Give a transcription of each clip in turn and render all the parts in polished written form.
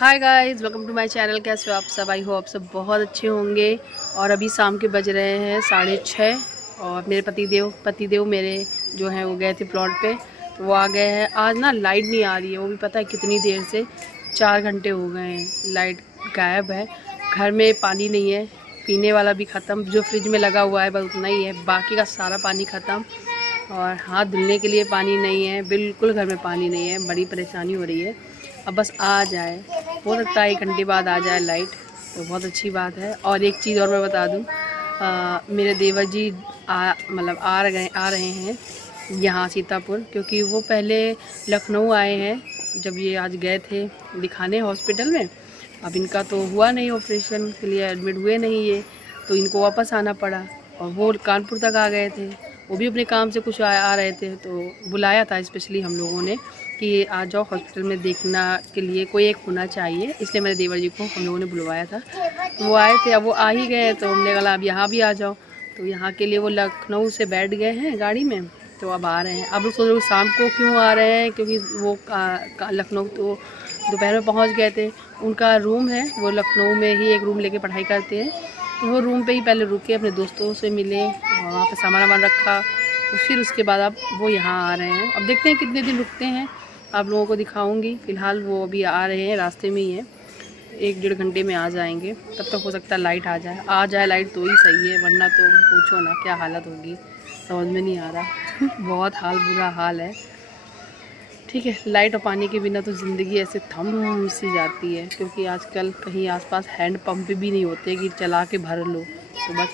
Hi guys, welcome to my channel. कैसे हो आप सब? आई हो आप सब बहुत अच्छे होंगे। और अभी शाम के बज रहे हैं 6:30 और मेरे पतिदेव मेरे जो हैं वो गए थे प्लॉट पे, तो वो आ गए हैं। आज ना लाइट नहीं आ रही है, वो भी पता है कितनी देर से, 4 घंटे हो गए हैं लाइट गायब है। घर में पानी नहीं है, पीने वाला भी ख़त्म, जो फ्रिज में लगा हुआ है बस उतना ही है, बाकी का सारा पानी ख़त्म। और हाथ धुलने के लिए पानी नहीं है, बिल्कुल घर में पानी नहीं है, बड़ी परेशानी हो रही है। अब बस आ जाए, हो सकता है 1 घंटे बाद आ जाए लाइट, तो बहुत अच्छी बात है। और एक चीज़ और मैं बता दूं, मेरे देवर जी आ रहे हैं यहाँ सीतापुर, क्योंकि वो पहले लखनऊ आए हैं जब ये आज गए थे दिखाने हॉस्पिटल में। अब इनका तो हुआ नहीं, ऑपरेशन के लिए एडमिट हुए नहीं ये, तो इनको वापस आना पड़ा। और वो कानपुर तक आ गए थे, वो भी अपने काम से कुछ आ रहे थे, तो बुलाया था स्पेशली हम लोगों ने कि आ जाओ हॉस्पिटल में देखना के लिए कोई एक होना चाहिए, इसलिए मेरे देवर जी को हम लोगों ने बुलवाया था। तो वो आए थे, अब वो आ ही गए, तो हमने कहा अब यहाँ भी आ जाओ। तो यहाँ के लिए वो लखनऊ से बैठ गए हैं गाड़ी में, तो अब आ रहे हैं। अब लोग सोच रहे शाम को क्यों आ रहे हैं, क्योंकि वो लखनऊ तो दोपहर में पहुँच गए थे। उनका रूम है, वो लखनऊ में ही एक रूम लेके पढ़ाई करते हैं, तो वो रूम पे ही पहले रुके, अपने दोस्तों से मिले और वहाँ पे सामान रखा, तो फिर उसके बाद अब वो यहाँ आ रहे हैं। अब देखते हैं कितने दिन रुकते हैं, आप लोगों को दिखाऊंगी। फ़िलहाल वो अभी आ रहे हैं, रास्ते में ही है, 1-1.5 घंटे में आ जाएंगे। तब तक हो सकता है लाइट आ जाए लाइट तो ही सही है, वरना तो पूछो ना क्या हालत होगी, समझ में नहीं आ रहा बहुत बुरा हाल है। ठीक है, लाइट और पानी के बिना तो ज़िंदगी ऐसे थम सी जाती है, क्योंकि आजकल कहीं आसपास हैंड पंप भी नहीं होते कि चला के भर लो, तो बस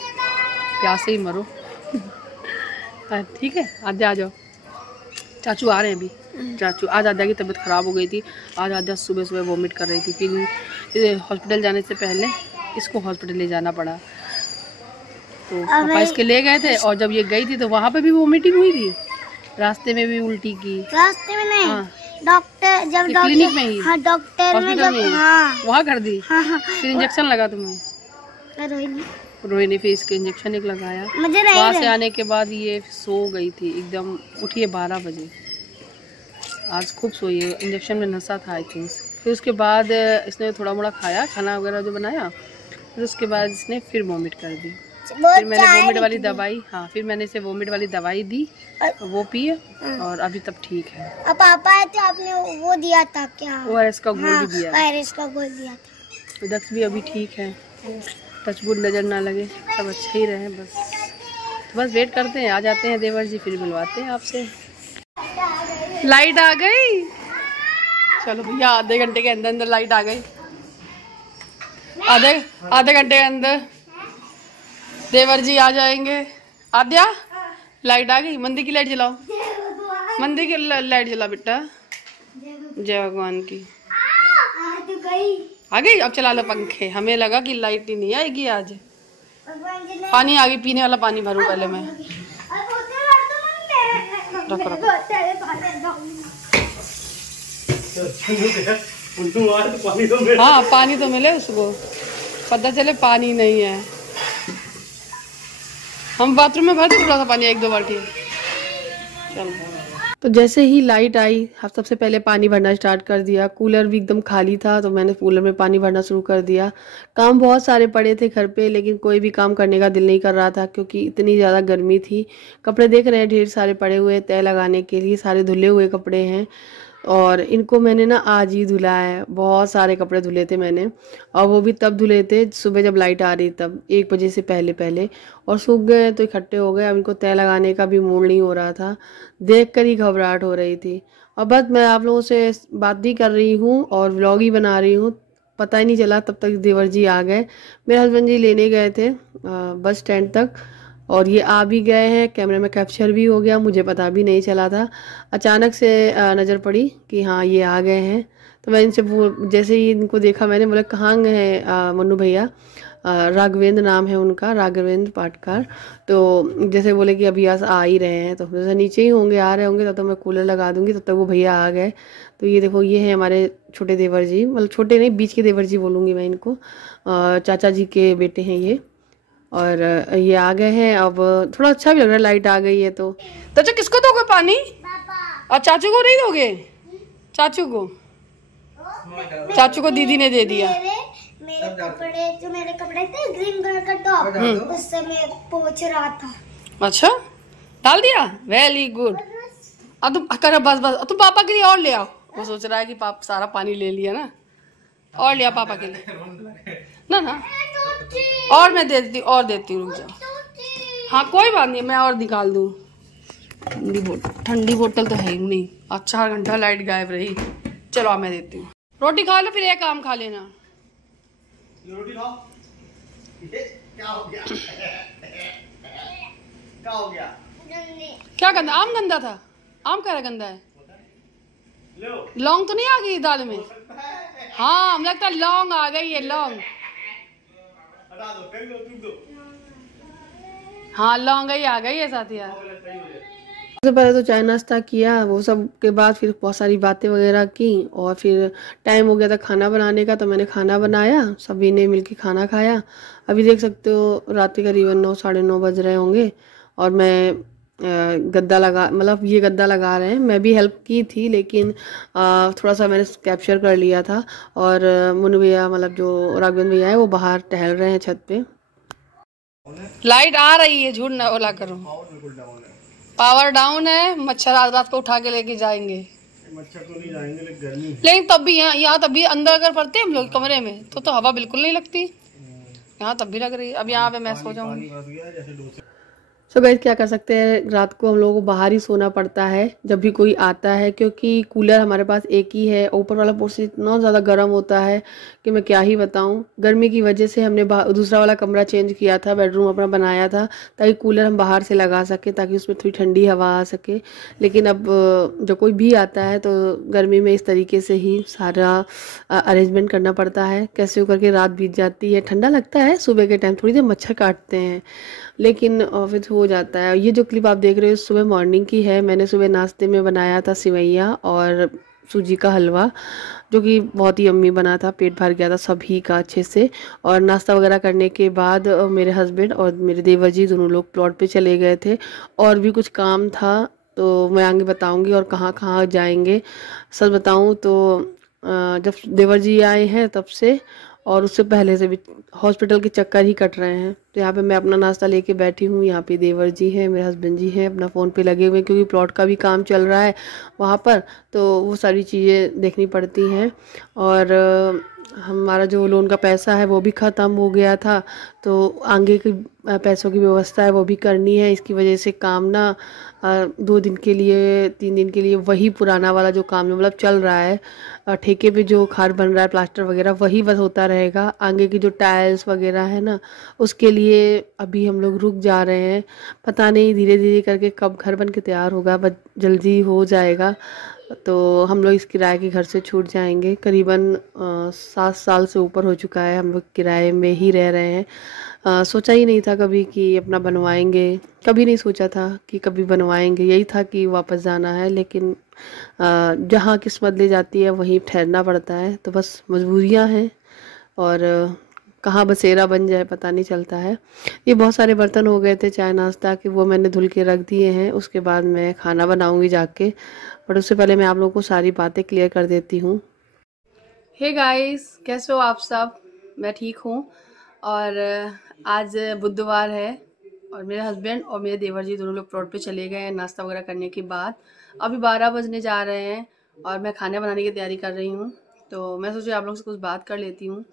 प्यासे ही मरो ठीक है, आज आ जाओ। चाचू आ रहे हैं अभी। चाचू आज आद्या की तबीयत ख़राब हो गई थी, आज आद्या सुबह वॉमिट कर रही थी, फिर हॉस्पिटल जाने से पहले इसको हॉस्पिटल ले जाना पड़ा, तो पापा इसके ले गए थे। और जब ये गई थी तो वहाँ पे भी वॉमिटिंग हुई थी, रास्ते में भी उल्टी की। रास्ते में नहीं, हाँ, डॉक्टर जब क्लिनिक में ही, हाँ डॉक्टर में जब वहाँ कर दी। हाँ, फिर इंजेक्शन लगा तुम्हें? रोहिणी, फिर इसके इंजेक्शन एक लगाया। वहाँ से आने के बाद ये सो गई थी एकदम, उठी है 12 बजे, आज खूब सोई है, इंजेक्शन में नशा था आई थिंक। फिर उसके बाद इसने थोड़ा मोड़ा खाया, खाना वगैरह जो बनाया, फिर उसके बाद इसने फिर वॉमिट कर दी। फिर मैंने वॉमिट वाली दवाई, हाँ फिर मैंने इसे वॉमिट वाली दवाई दी, वो पिए और अभी तब ठीक है। अब पापा तो आपने वो दिया था क्या, ORS का घोल भी दिया, ORS का घोल दिया था। दक्ष भी अभी ठीक है, टचवुड नज़र ना लगे, सब अच्छे ही रहे बस। तो बस वेट करते हैं, आ जाते हैं देवर जी, फिर मिलवाते हैं आपसे। लाइट आ गई, चलो भैया, आधे घंटे के अंदर लाइट आ गई। आधे घंटे के अंदर देवर जी आ जाएंगे। आद्या, लाइट आ गई, मंदिर की लाइट जलाओ, मंदिर की लाइट जला बेटा, जय भगवान की। आ गई, अब चला लो पंखे। हमें लगा कि लाइट ही नहीं आएगी आज। पानी आ गई, पीने वाला पानी भरूं पहले मैं। रखो रखो। हाँ पानी तो मिले उसको, पता चले पानी नहीं है। हम बाथरूम में भर थोड़ा सा पानी, 1-2 बाल्टी। चलो, तो जैसे ही लाइट आई, हम सबसे पहले पानी भरना स्टार्ट कर दिया। कूलर भी एकदम खाली था, तो मैंने कूलर में पानी भरना शुरू कर दिया। काम बहुत सारे पड़े थे घर पे, लेकिन कोई भी काम करने का दिल नहीं कर रहा था, क्योंकि इतनी ज़्यादा गर्मी थी। कपड़े देख रहे हैं ढेर सारे पड़े हुए, तय लगाने के लिए सारे धुले हुए कपड़े हैं, और इनको मैंने ना आज ही धुला है। बहुत सारे कपड़े धुले थे मैंने, और वो भी तब धुले थे सुबह जब लाइट आ रही, तब 1 बजे से पहले, और सूख गए तो इकट्ठे हो गए। अब इनको तय लगाने का भी मूड नहीं हो रहा था, देखकर ही घबराहट हो रही थी। और बस मैं आप लोगों से बात भी कर रही हूँ और व्लॉग ही बना रही हूँ, पता ही नहीं चला तब तक देवर जी आ गए। मेरे हस्बैंड जी लेने गए थे बस स्टैंड तक, और ये आ भी गए हैं। कैमरे में कैप्चर भी हो गया, मुझे पता भी नहीं चला था, अचानक से नज़र पड़ी कि हाँ ये आ गए हैं। तो मैं इनसे जैसे ही इनको देखा, मैंने बोला कहाँ गए मन्नू भैया, राघवेंद्र नाम है उनका, राघवेंद्र पाटकर। तो जैसे बोले कि अभी आ ही रहे हैं, तो जैसे नीचे ही होंगे, आ रहे होंगे, तब तक मैं कूलर लगा दूंगी, तब तक वो भैया आ गए। तो ये देखो, ये है हमारे छोटे देवर जी, मतलब छोटे नहीं, बीच के देवर जी बोलूँगी मैं इनको, चाचा जी के बेटे हैं ये। और ये आ गए हैं। अब थोड़ा अच्छा भी लग रहा है, लाइट आ गई है तो। अच्छा किसको दोगे पानी? और चाचू को नहीं दोगे? चाचू को चाचू को दीदी ने दे दिया। मेरे कपड़े थे ग्रीन कलर का टॉप, उससे मैं पोंछ रहा था। अच्छा, डाल दिया, वेरी गुड। अब तुम कर, बस बस तुम पापा के लिए और ले आओ। वो सोच रहा है कि पापा सारा पानी ले लिया ना, और लिया पापा के लिए ना ना, और मैं दे देती, और देती हूँ, रुक जाओ। हाँ कोई बात नहीं, मैं और निकाल दूँ। ठंडी बोतल तो है ही नहीं। अच्छा 4 घंटा लाइट गायब रही। चलो मैं देती हूँ। रोटी खा लो, फिर एक आम खा लेना। रोटी खाओ। क्या हो गया? क्या हो गया? क्या गंदा? आम गंदा था? आम क्या गंदा है? लौंग तो नहीं आ गई दाल में? हाँ मुझे लगता है लौंग आ गई है, लौंग। हटा दो, फेंक दो, थूक दो। हाँ लौंग ही आ गई है साथी यार। सबसे पहले तो चाय नाश्ता किया, वो सब के बाद फिर बहुत सारी बातें वगैरह की, और फिर टाइम हो गया था खाना बनाने का, तो मैंने खाना बनाया, सभी ने मिलके खाना खाया। अभी देख सकते हो रात के करीबन 9 साढ़े 9 बज रहे होंगे, और मैं गद्दा लगा, मतलब ये गद्दा लगा रहे हैं। मैं भी हेल्प की थी, लेकिन थोड़ा सा मैंने कैप्चर कर लिया था। और मुन्नू भैया, मतलब जो राघवेंद्र भैया है, वो बाहर टहल रहे हैं छत पे। लाइट आ रही है, झूठ ना बोला करो। पावर डाउन है, मच्छर आज रात को उठा के लेके जाएंगे। मच्छर तो नहीं जाएंगे, लेकिन गर्मी, लेकिन तब भी यहाँ तब भी अंदर अगर पड़ते हैं हम लोग कमरे में तो हवा बिल्कुल नहीं लगती। यहाँ तब भी लग रही है। अब यहाँ पे मैं सो जाऊंगी। सो गाइस क्या कर सकते हैं, रात को हम लोगों को बाहर ही सोना पड़ता है जब भी कोई आता है, क्योंकि कूलर हमारे पास एक ही है। ऊपर वाला पोर्शन इतना ज़्यादा गर्म होता है कि मैं क्या ही बताऊं। गर्मी की वजह से हमने दूसरा वाला कमरा चेंज किया था, बेडरूम अपना बनाया था, ताकि कूलर हम बाहर से लगा सके, ताकि उसमें थोड़ी ठंडी हवा आ सके। लेकिन अब जब कोई भी आता है तो गर्मी में इस तरीके से ही सारा अरेंजमेंट करना पड़ता है। कैसे करके रात बीत जाती है, ठंडा लगता है सुबह के टाइम, थोड़ी देर मच्छर काटते हैं, लेकिन फिर हो जाता है। ये जो क्लिप आप देख रहे हो सुबह मॉर्निंग की है। मैंने सुबह नाश्ते में बनाया था सिवैया और सूजी का हलवा, जो कि बहुत ही यम्मी बना था, पेट भर गया था सभी का अच्छे से। और नाश्ता वगैरह करने के बाद मेरे हस्बैंड और मेरे देवर जी दोनों लोग प्लॉट पे चले गए थे, और भी कुछ काम था तो मैं आगे बताऊंगी और कहाँ कहाँ जाएंगे। सच बताऊं तो जब देवर जी आए हैं तब से, और उससे पहले से भी हॉस्पिटल के चक्कर ही कट रहे हैं। तो यहाँ पे मैं अपना नाश्ता लेके बैठी हूँ। यहाँ पे देवर जी हैं, मेरे हस्बैंड जी हैं, अपना फ़ोन पे लगे हुए हैं, क्योंकि प्लॉट का भी काम चल रहा है वहाँ पर, तो वो सारी चीज़ें देखनी पड़ती हैं। और हमारा जो लोन का पैसा है वो भी ख़त्म हो गया था, तो आगे की पैसों की व्यवस्था है वो भी करनी है। इसकी वजह से काम ना 2 दिन के लिए 3 दिन के लिए वही पुराना वाला जो काम मतलब चल रहा है, ठेके पे जो घर बन रहा है प्लास्टर वगैरह, वही बस होता रहेगा। आगे की जो टाइल्स वगैरह है ना, उसके लिए अभी हम लोग रुक जा रहे हैं। पता नहीं धीरे धीरे करके कब घर बन के तैयार होगा, बस जल्दी हो जाएगा तो हम लोग इस किराए के घर से छूट जाएंगे। करीबन 7 साल से ऊपर हो चुका है हम लोग किराए में ही रह रहे हैं। सोचा ही नहीं था कभी कि अपना बनवाएंगे, कभी नहीं सोचा था कि कभी बनवाएंगे। यही था कि वापस जाना है, लेकिन जहाँ किस्मत ले जाती है वहीं ठहरना पड़ता है। तो बस मजबूरियाँ हैं, और कहाँ बसेरा बन जाए पता नहीं चलता है। ये बहुत सारे बर्तन हो गए थे चाय नाश्ता के, वो मैंने धुल के रख दिए हैं। उसके बाद मैं खाना बनाऊंगी जाके, बट उससे पहले मैं आप लोगों को सारी बातें क्लियर कर देती हूँ। हे गाइस, कैसे हो आप सब? मैं ठीक हूँ। और आज बुधवार है, और मेरे हस्बैंड और मेरे देवर जी दोनों लोग प्लॉट पे चले गए हैं नाश्ता वगैरह करने के बाद। अभी 12 बजने जा रहे हैं, और मैं खाने बनाने की तैयारी कर रही हूँ। तो मैं सोची आप लोगों से कुछ बात कर लेती हूँ।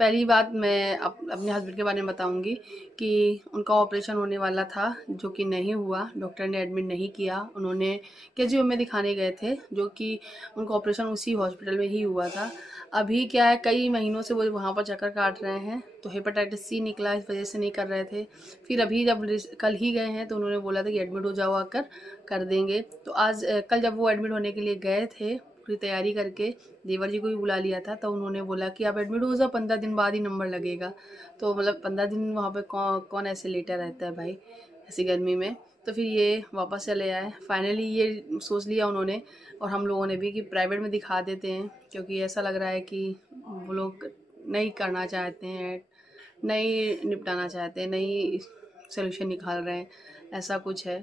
पहली बात मैं अपने हस्बैंड के बारे में बताऊंगी कि उनका ऑपरेशन होने वाला था, जो कि नहीं हुआ। डॉक्टर ने एडमिट नहीं किया, उन्होंने केजीएम में दिखाने गए थे, जो कि उनका ऑपरेशन उसी हॉस्पिटल में ही हुआ था। अभी क्या है, कई महीनों से वो वहाँ पर चक्कर काट रहे हैं, तो हेपेटाइटिस सी निकला, इस वजह से नहीं कर रहे थे। फिर अभी जब कल ही गए हैं तो उन्होंने बोला था कि एडमिट हो जाओ, आकर कर देंगे। तो आज कल जब वो एडमिट होने के लिए गए थे, पूरी तैयारी करके देवर जी को भी बुला लिया था, तो उन्होंने बोला कि आप एडमिट हो जाओ, 15 दिन बाद ही नंबर लगेगा। तो मतलब 15 दिन वहाँ पे कौन ऐसे लेटा रहता है भाई, ऐसी गर्मी में। तो फिर ये वापस चले आए। फाइनली ये सोच लिया उन्होंने, और हम लोगों ने भी, कि प्राइवेट में दिखा देते हैं, क्योंकि ऐसा लग रहा है कि वो लोग नहीं करना चाहते हैं, नहीं निपटाना चाहते हैं, नहीं सोल्यूशन निकाल रहे हैं। ऐसा कुछ है।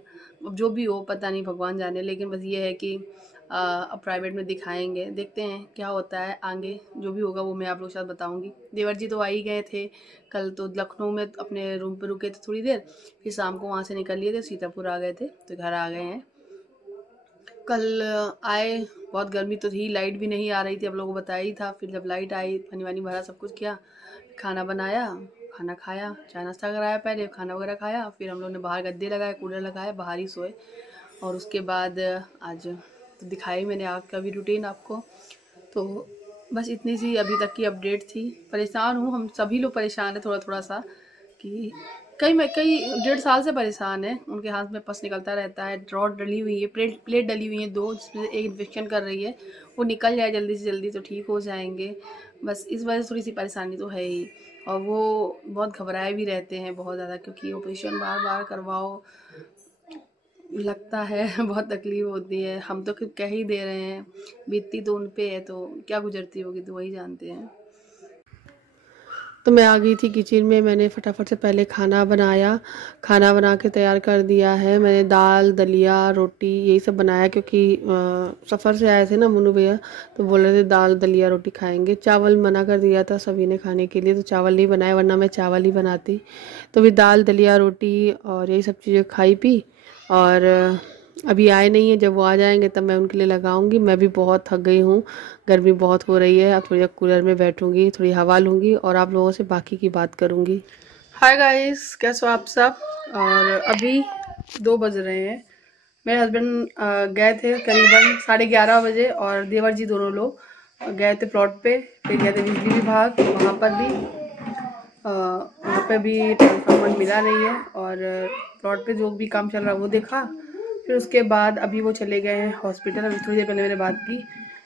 अब जो भी हो पता नहीं, भगवान जाने, लेकिन बस ये है कि अब प्राइवेट में दिखाएंगे, देखते हैं क्या होता है आगे। जो भी होगा वो मैं आप लोगों के साथ बताऊंगी। देवर जी तो आ ही गए थे कल, तो लखनऊ में अपने रूम पे रुके थे थोड़ी देर, फिर शाम को वहाँ से निकल लिए थे, सीतापुर आ गए थे, तो घर आ गए हैं। कल आए, बहुत गर्मी तो थी, लाइट भी नहीं आ रही थी, आप लोगों को बताया ही था। फिर जब लाइट आई, पानी वानी भरा, सब कुछ किया, खाना बनाया, खाना खाया, चाय नाश्ता कराया, पहले खाना वगैरह खाया, फिर हम लोग ने बाहर गद्दे लगाए, कूलर लगाया, बाहर ही सोए। और उसके बाद आज तो दिखाई मैंने आग का भी रूटीन आपको। तो बस इतनी सी अभी तक की अपडेट थी। परेशान हूँ, हम सभी लोग परेशान हैं थोड़ा थोड़ा सा, कि कई 1.5 साल से परेशान है। उनके हाथ में पस निकलता रहता है, रॉड डली हुई है, प्लेट डली हुई है 2, जिसमें एक इन्फेक्शन कर रही है, वो निकल जाए जल्दी से जल्दी तो ठीक हो जाएंगे। बस इस वजह से थोड़ी सी परेशानी तो है ही। और वो बहुत घबराए भी रहते हैं बहुत ज़्यादा, क्योंकि ऑपरेशन बार बार करवाओ, लगता है बहुत तकलीफ होती है। हम तो कह ही दे रहे हैं, बीतती तो उन पे है, तो क्या गुजरती होगी तो वही जानते हैं। तो मैं आ गई थी किचन में, मैंने फटाफट से पहले खाना बनाया, खाना बना के तैयार कर दिया है। मैंने दाल, दलिया, रोटी यही सब बनाया, क्योंकि सफ़र से आए थे ना मुन्नू भैया, तो बोल रहे थे दाल दलिया रोटी खाएंगे। चावल मना कर दिया था सभी ने खाने के लिए, तो चावल नहीं बनाया, वरना मैं चावल ही बनाती। तो भी दाल दलिया रोटी और यही सब चीज़ें खाई पी। और अभी आए नहीं है, जब वो आ जाएंगे तब मैं उनके लिए लगाऊंगी। मैं भी बहुत थक गई हूँ, गर्मी बहुत हो रही है। अब थोड़ी देर कूलर में बैठूंगी, थोड़ी हवा लूँगी और आप लोगों से बाकी की बात करूँगी। हाय गाइस, कैसे हो आप सब। और अभी 2 बज रहे हैं। मेरे हस्बैंड गए थे करीबन 11:30 बजे, और देवर जी दोनों लोग गए थे प्लॉट पे। फिर गए थे बिजली विभाग, वहाँ पर भी ट्रांसफार्मर मिला नहीं है, और प्लॉट पे जो भी काम चल रहा है वो देखा। फिर उसके बाद अभी वो चले गए हैं हॉस्पिटल। अभी थोड़ी देर पहले मैंने बात की,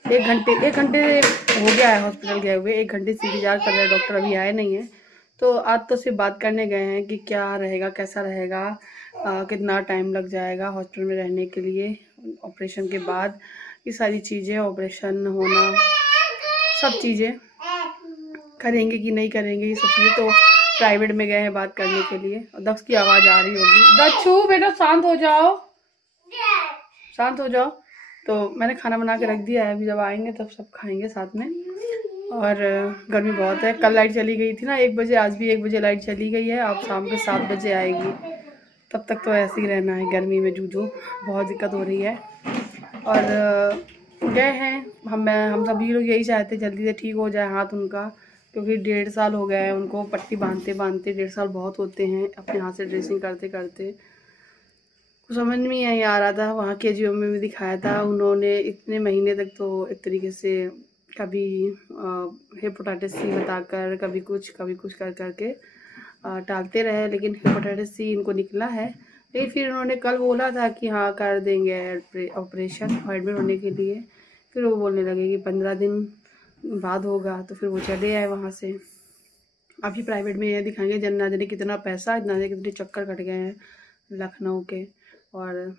1 घंटे हो गया है हॉस्पिटल गए हुए, 1 घंटे से इंतजार कर रहे हैं, डॉक्टर अभी आए नहीं है। तो आज तो सिर्फ बात करने गए हैं कि क्या रहेगा, कैसा रहेगा, कितना टाइम लग जाएगा हॉस्पिटल में रहने के लिए, ऑपरेशन के बाद ये सारी चीज़ें, ऑपरेशन होना, सब चीज़ें करेंगे कि नहीं करेंगे, ये सब चीज़ें तो प्राइवेट में गए हैं बात करने के लिए। और दक्ष की आवाज़ आ रही होगी, दक्षू बेटा शांत हो जाओ, शांत हो जाओ। तो मैंने खाना बना के रख दिया है, अभी जब आएंगे तब सब खाएंगे साथ में। और गर्मी बहुत है, कल लाइट चली गई थी ना 1 बजे, आज भी 1 बजे लाइट चली गई है। अब शाम के 7 बजे आएगी, तब तक तो ऐसे ही रहना है गर्मी में जूझो, बहुत दिक्कत हो रही है। और गए हैं हम सभी लोग यही चाहते जल्दी से ठीक हो जाए हाथ उनका, क्योंकि 1.5 साल हो गया है उनको पट्टी बांधते बांधते। 1.5 साल बहुत होते हैं अपने हाथ से ड्रेसिंग करते करते। कुछ समझ में नहीं आ रहा था, वहाँ KGO में भी दिखाया था उन्होंने, इतने महीने तक तो एक तरीके से कभी हेपेटाइटिस C बताकर, कभी कुछ कर करके टालते रहे, लेकिन हेपेटाइटिस C इनको निकला है। लेकिन फिर उन्होंने कल बोला था कि हाँ कर देंगे ऑपरेशन एडमिट होने के लिए। फिर वो बोलने लगे कि 15 दिन बाद होगा, तो फिर वो चले आए वहाँ से। अभी प्राइवेट में ये दिखाएंगे, जन ना जाने कितना पैसा, ना जाने कितने चक्कर कट गए हैं लखनऊ के, और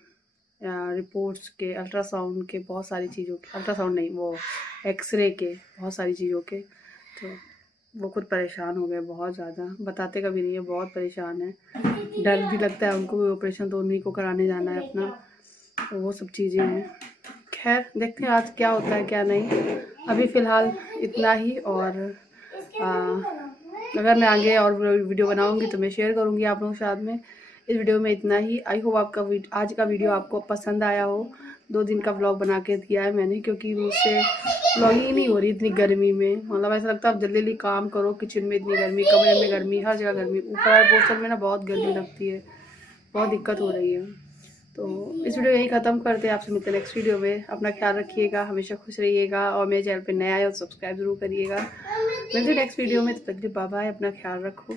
रिपोर्ट्स के, अल्ट्रासाउंड के, बहुत सारी चीज़ों के, अल्ट्रासाउंड नहीं वो एक्सरे के, बहुत सारी चीज़ों के। तो वो खुद परेशान हो गए बहुत ज़्यादा, बताते कभी नहीं है, बहुत परेशान है। डर भी लगता है उनको, ऑपरेशन तो उन्हीं को कराने जाना है अपना, तो वो सब चीज़ें हैं। खैर देखते हैं आज क्या होता है क्या नहीं। अभी फ़िलहाल इतना ही, और अगर मैं आगे और वीडियो बनाऊंगी तो मैं शेयर करूंगी आप लोगों के साथ में। इस वीडियो में इतना ही। आई होप आपका आज का वीडियो आपको पसंद आया हो। 2 दिन का व्लॉग बना के दिया है मैंने, क्योंकि मुझसे व्लॉगिंग ही नहीं हो रही इतनी गर्मी में। मतलब ऐसा लगता है आप जल्दी जल्दी काम करो, किचन में इतनी गर्मी, कमरे में गर्मी, हर जगह गर्मी, ऊपर पोस्टर में ना बहुत गर्मी लगती है, बहुत दिक्कत हो रही है। तो इस वीडियो यही ख़त्म करते हैं, आपसे मिलते हैं नेक्स्ट वीडियो में। अपना ख्याल रखिएगा, हमेशा खुश रहिएगा, और मेरे चैनल पे नया आए और सब्सक्राइब जरूर करिएगा। मिलते हैं नेक्स्ट वीडियो में, तब तक के लिए बाय बाय, अपना ख्याल रखो।